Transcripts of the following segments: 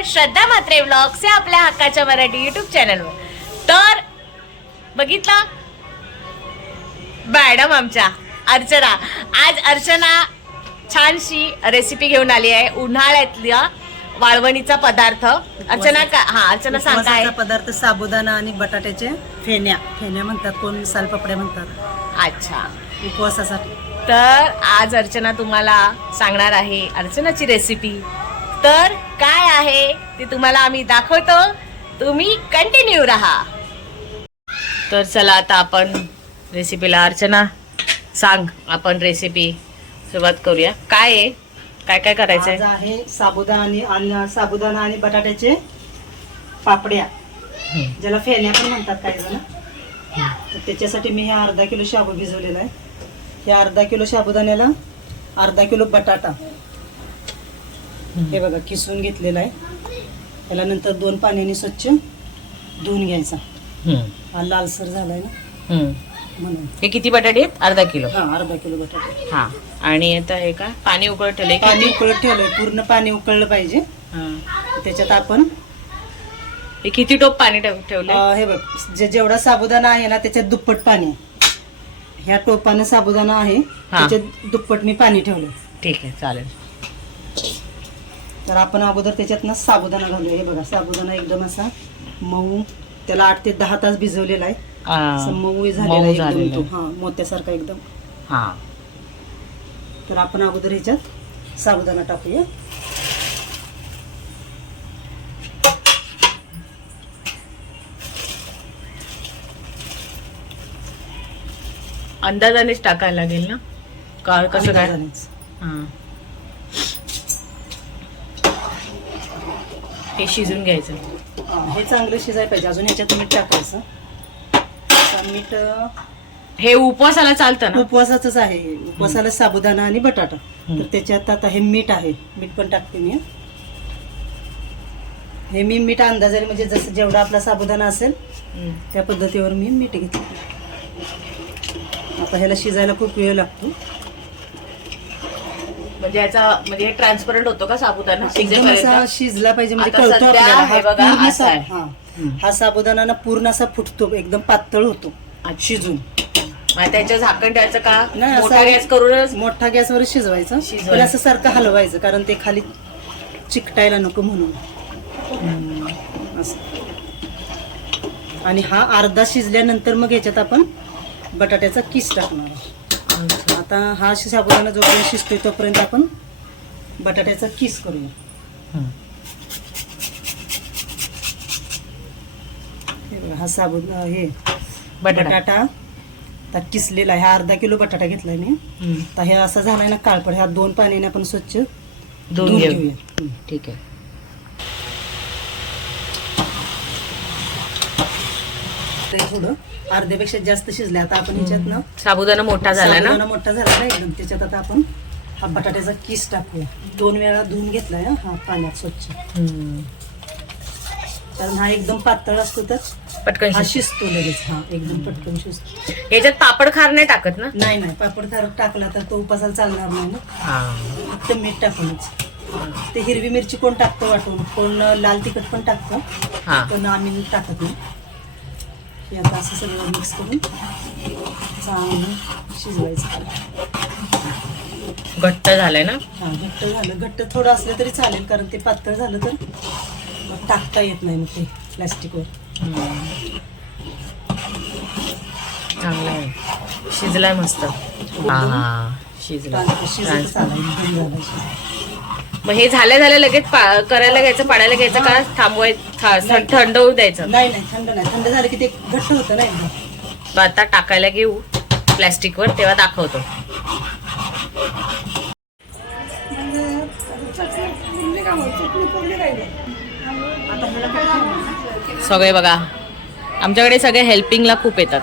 Mhatre blogs या आपल्या हक्काच्या मराठी युट्यूब चॅनलवर तर बघितलं? मॅडम आमच्या अर्चना. आज अर्चना छानशी रेसिपी घेऊन आली आहे. उन्हाळ्यातल्या वाळवणीचा पदार्थ. अर्चना का हा अर्चना सांग उपवासाचा पदार्थ साबुदाणा आणि बटाट्याचे फेण्या. फेण्या म्हणतात कोण सालपापड्या म्हणतात. अच्छा. उपवासासाठी. तर आज अर्चना तुम्हाला सांगणार आहे अर्चनाची रेसिपी तर काय आहे ते तुम्हाला आम्ही दाखवतो. तुम्ही कंटिन्यू राहा. तर चला आता आपण रेसिपीला अर्चना सांग आपण रेसिपी सुरुवात करूया. काय आहे? काय काय आज करायचंय आहे साबुदाणा आणि साबुदाणा आणि बटाट्याचे पापड्या. ज्याला फेण्या पण म्हणतात काही जण. तर त्याच्यासाठी मी हे अर्धा किलो शाबू भिजवलेला आहे. हे अर्धा किलो साबुदाण्याला अर्धा किलो बटाटा. हे बघा किसून घेतलेला आहे. त्याला नंतर दोन पाण्याने स्वच्छ धुवून घ्यायचा. हा लालसर झालाय ना? म्हणून. हे किती बटाटे आहेत? अर्धा किलो. हा अर्धा किलो बटाटा. हा. आणि आता हे का? पाणी उकळत ठेवलंय पाणी? उकळत ठेवलंय. पूर्ण पाणी उकळलं पाहिजे. हा. त्याच्यात आपण हे किती टोप पाणी ठेव- ठेवलंय? अं, हे बघ जे जेवढा साबुदाणा आहे ना त्याच्यात दुप्पट पाणी आहे. ह्या टोपानं साबुदाणा आहे. त्याच्यात दुप्पट मी पाणी ठेवलं ठीक आहे चालेल. तर आपण अगोदर त्याच्यात ना साबुदाणा घालूया. हे बघा साबुदाणा एकदम असा मऊ त्याला आठ ते दहा तास भिजवलेला आहे. असं मऊ झालेला आहे एकदम तो. हा मोत्यासारखा एकदम. हा. तर आपण अगोदर ह्याच्यात साबुदाणा टाकूया. अंदाजानेच टाकायला लागेल ना? का कसं काय? हा. शिजून घ्यायचं हा, चांगलं शिजायला पाहिजे अजून ह्याच्यात मीठ टाकायचं आता मीठ हे उपवासाला चालतं ना उपवासाचंच आहे. उपवासाला साबुदाणा आणि बटाटा. तर त्याच्यात आता हे मीठ आहे मीठ पण टाकते मी हे मी मीठ अंदाजाने म्हणजे जसं जेवढा आपला साबुदाणा असेल. त्या पद्धतीवर मी मीठ घेतलं आता ह्याला शिजायला खूप वेळ लागतो म्हणजे याचा म्हणजे हे ट्रान्सपरंट होतो का साबुदाणा? एकदम? असा शिजला पाहिजे. म्हणजे आता कळतो सध्या आपल्याला. हे हा बघा, पूर्ण असा. हा. हा साबुदाणा ना पूर्ण असा फुटतो. एकदम पातळ होतो. शिजून. मग त्याच्यावर झाकण ठेवायचं का? नाही, असं- मोठा गॅस करूनच? मोठा गॅसवर शिजवायचं. शिजवायचं. पण असं सारखं हलवायचं कारण ते खाली चिकटायला नको म्हणून. असं. आणि हा अर्धा शिजल्यानंतर मग याच्यात आपण बटाट्याचा किस टाकणार? आता हा शि- साबुदाणा जोपर्यंत शिजतोय तोपर्यंत आपण बटाट्याचा किस करूया. हे. हा साबुद हे बटाटा. आता किसलेला आहे. हा अर्धा किलो बटाटा घेतलाय मी. आता हे असं झालंय ना काळपड ह्या दोन पाण्याने आपण स्वच्छ धुवून धुवून घेऊ. घेऊया. ठीक आहे. थोडं अर्ध्यापेक्षा जास्त शिजले आता आपण ह्याच्यात ना साबुदाणा मोठा झाला ना? साबुदाणा मोठा झाला ना एकदम. त्याच्यात आता आपण हा बटाट्याचा किस टाकूया. दोन वेळा धुवून घेतलाय हा हा पाण्यात स्वच्छ. हम्म. कारण हा एकदम पातळ असतो तर पटकन हा शिज. शिजतो लगेच. हा एकदम पटकन शिजतो. याच्यात पापड खार नाही टाकत ना? नाही नाही. पापड थार टाकला तर तो उपासाला चालणार नाही ना? फक्त मीठ टाकूनच. ते हिरवी मिरची कोण टाकतं वाटून? कोण लाल तिखट पण टाकतं. हा. पण आम्ही टाकत नाही. हे आता असं सगळं मिक्स करून चांगलं शिजवायचं घट्ट झालंय ना? हा घट्ट झालं. घट्ट थोडं असलं तरी चालेल कारण ते पातळ झालं तर मग टाकता येत नाही मग ते प्लॅस्टिकवर चांगला आहे. शिजलाय मस्त. हा. हा शिजला. शिजलं. मग हे झाल्या झाल्या लगेच करायला घ्यायचं पाडायला घ्यायचं का थांबवाय नाही. थंड होऊ द्यायचं? नाही नाही थंड नाही. थंड झालं की ते घट्ट होतं ना एकदम मग आता टाकायला घेऊ प्लॅस्टिकवर तेव्हा दाखवतो. सगळे बघा आमच्याकडे सगळे हेल्पिंगला खूप येतात.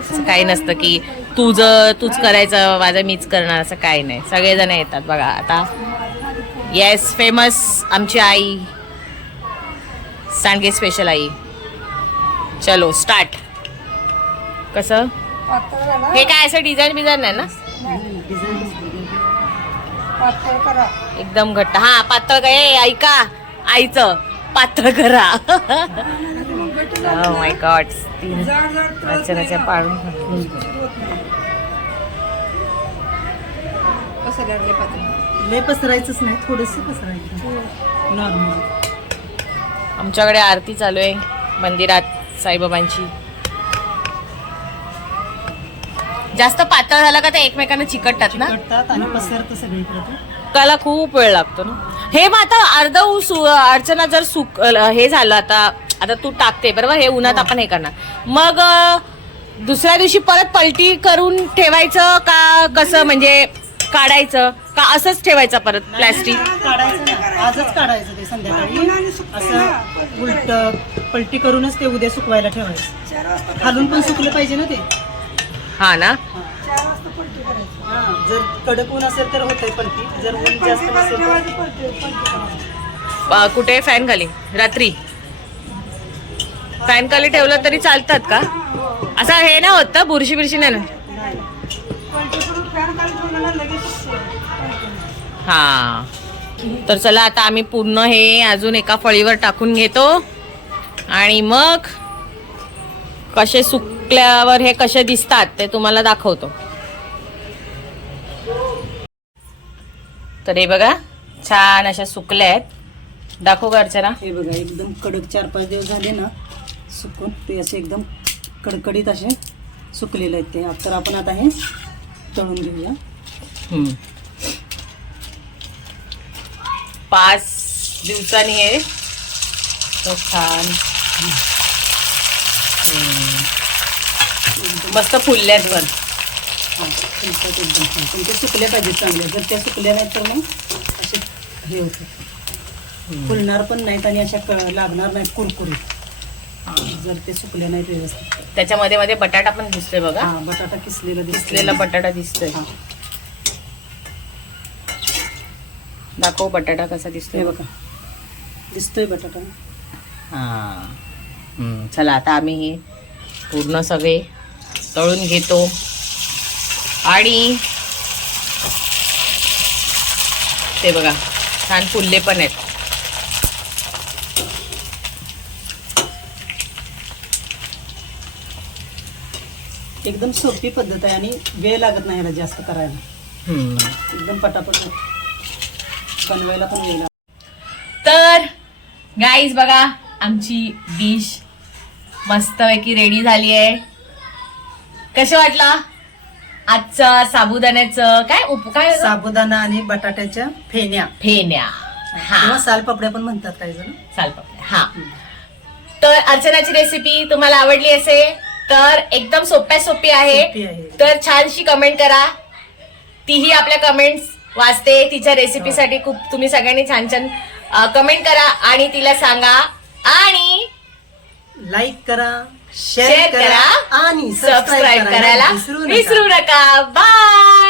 असं काही नसतं की तुझं तूच करायचं माझं मीच करणार असं काही नाही. सगळेजण येतात बघा. आता येस फेमस आमची आई. सांडगे स्पेशल आई. चलो स्टार्ट कसं? हे काय असं डिझाईन बिझाईन नाही ना? एकदम घट्ट. हा पातळ काय ऐका. आईचं. पातळ करा. Oh माय गॉड अर्चनाच्या पाळून लय पसरायचंच नाही थोडस पसरायचं. नॉर्मल आमच्याकडे आरती चालू आहे मंदिरात साईबाबांची. जास्त पातळ झाला का ते एकमेकांना चिकटतात ना? कटतात आणि पसरतं सगळीकडे ते. त्याला खूप वेळ लागतो ना. हे मग आता अर्ध सु- अर्चना जर सुक हे झालं आता आता तू टाकते बरोबर? हे उन्हात आपण हे करणार. मग अं, दुसऱ्या दिवशी परत पलटी करून ठेवायचं का कसं? म्हणजे काढायचं का असंच ठेवायचं परत प्लॅस्टिक काढायचं ना. आजच काढायचं ते संध्याकाळी. असं उलट पलटी करूनच ते उद्या सुकवायला ठेवायचं. खालून पण सुकलं पाहिजे ना ते. हा ना? हा, जर कडक ऊन असेल तर होतंय पलटी. जर ऊन जास्त नसेल तर अं, कुठे? फॅन खाली. रात्री. फॅन खाली ठेवलं तरी चालतात का? असं हे ना होत बुरशी बिरशी नाही ना? हा. तर चला आता आम्ही पूर्ण हे अजून एका फळीवर टाकून घेतो. आणि मग कसे सुकल्यावर हे कसे दिसतात ते तुम्हाला दाखवतो. तर हे बघा छान अशा सुकल्या आहेत. दाखव का अर्चना. हे बघा एकदम कडक चार पाच दिवस झाले ना सुकून ते असे एकदम कडकडीत असे सुकलेले आहेत ते. तर आपण आता हे तळून घेऊया. पाच दिवसांनी हे. तो छान. मस्त फुलल्यात पण छान. पण. ते सुकल्या पाहिजेत चांगले जर त्या सुकल्या नाहीत तर मग असे हे होते फुलणार पण नाहीत आणि अशा लागणार नाहीत कुरकुरीत. जर ते सुकल्या नाहीत व्यवस्थित त्याच्यामध्ये मध्ये बटाटा पण दिसतोय बघा. हा बटाटा किसलेला दिसतोय. किसलेला बटाटा दिसतोय. हा, दाखव बटाटा कसा हे दिसतोय बघा. दिसतोय बटाटा. हा. हम्म, चला आता आम्ही हे पूर्ण सगळे तळून घेतो. आणि ते बघा छान फुलले पण आहेत. एकदम सोपी पद्धत आहे आणि वेळ लागत नाही ह्याला जास्त करायला. एकदम पटापट बनवायला पण वेळ तर गाईज बघा आमची डिश मस्तपैकी रेडी झाली आहे. कसं वाटला? आजचं साबुदाण्याचं काय उप काय साबुदाणा आणि बटाट्याच्या फेण्या. फेण्या. हा. सालपापड्या पण म्हणतात काही जण. सालपापड्या हा. तर अर्चनाची रेसिपी तुम्हाला आवडली असेल तर एकदम सोप्या सोपी आहे. तर छानशी कमेंट करा. तीही आपल्या कमेंट्स वाचते. तिच्या रेसिपीसाठी खूप तुम्ही सगळ्यांनी छान छान कमेंट करा आणि तिला सांगा. आणि लाईक करा शेअर करा आणि सबस्क्राईब करायला विसरू नका. बाय